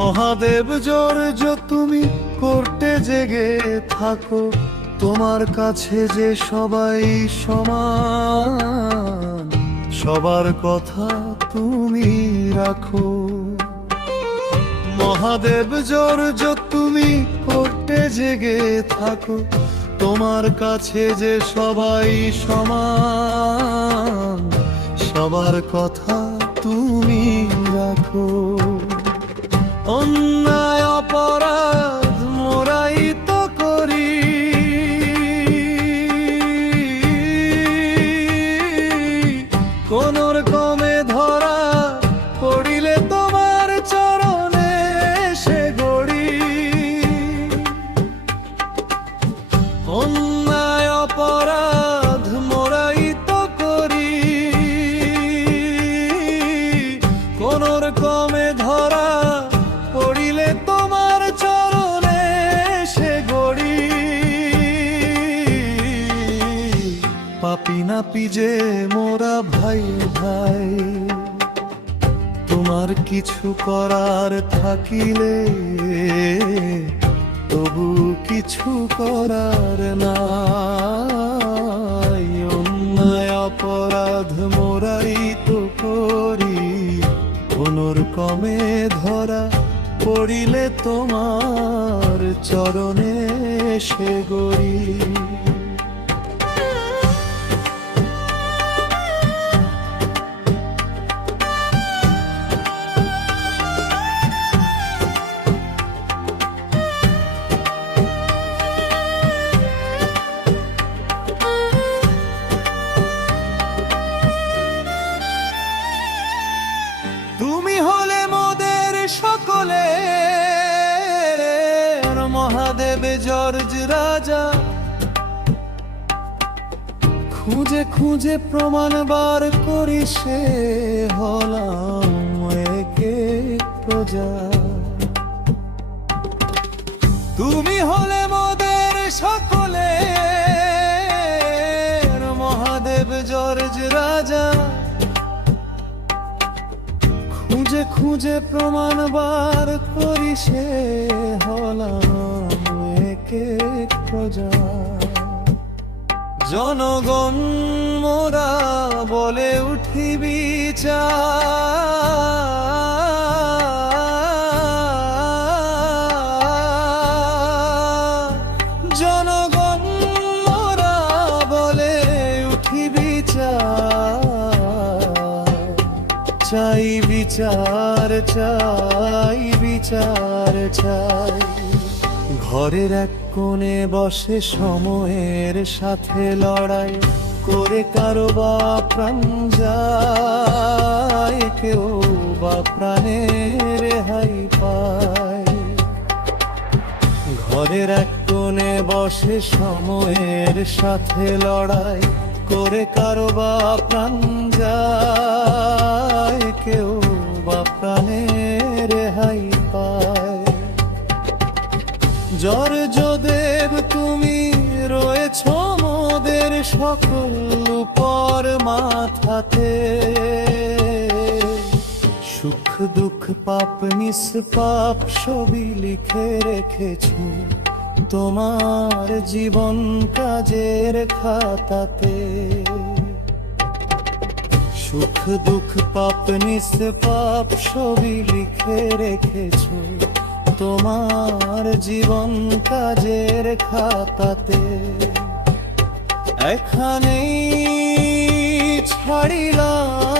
Mahadev George তুমি কোর্টে জেগে থাকো, তোমার কাছে যে সবাই সমান, সবার কথা তুমি রাখো। মহাদেব জর্জ তুমি কোর্টে জেগে থাকো, তোমার কাছে যে সবাই সমান, সবার কথা তুমি রাখো। অন্যায় অপরাধ মোরাই তো করি, কোন রকমে ধরা পড়িলে তোমার চরণে সে গড়ি। অন্যায় অপরাধ মোরাই তো করি, কোন রকমে ধরা পড়িলে তোমার চরণে সে গড়ি। পাপি না পিজে মোরা ভাই ভাই, তোমার কিছু করার থাকিলে তবু কিছু করার নাই। অন্যায় অপরাধ মোরাই তো করি, কোনর কমে ধরা পড়িলে তোমার চরণে সে গড়ি। তুমি হলে মোদের সকলের মহাদেব জর্জ রাজা, খুঁজে খুঁজে প্রমাণ বার করি সে হলাম একে প্রজা। তুমি হলে মোদের সকলের মহাদেব জর্জ রাজা, খুঁজে খুঁজে প্রমাণ বার করি সে হলাম একে প্রজা। জনগণ মোরা বলে উঠি বিচার, জনগণ মোরা বলে উঠি বিচার। চাই বিচার চাই, বিচার চাই। ঘরের এক কোণে বসে সময়ের সাথে লড়াই করে কারো বা প্রাণ যায়, কেউ বা প্রাণের রেহাই পায়। ঘরের এক কোণে বসে সময়ের সাথে লড়াই করে কারো বা প্রাণ যায়, কেউ বা প্রাণের রেহাই পায়। জর্জ দেব তুমি রয়েছ মোদের সকল উপর মাথাতে, সুখ দুঃখ পাপ নিষ্পাপ সবই লিখে রেখেছ তোমার জীবন কাজের খাতাতে। সুখ দুঃখ পাপ নিষ্পাপ সবই লিখে রেখেছ তোমার জীবন কাজের খাতাতে। এখানেই ছাড়িলাম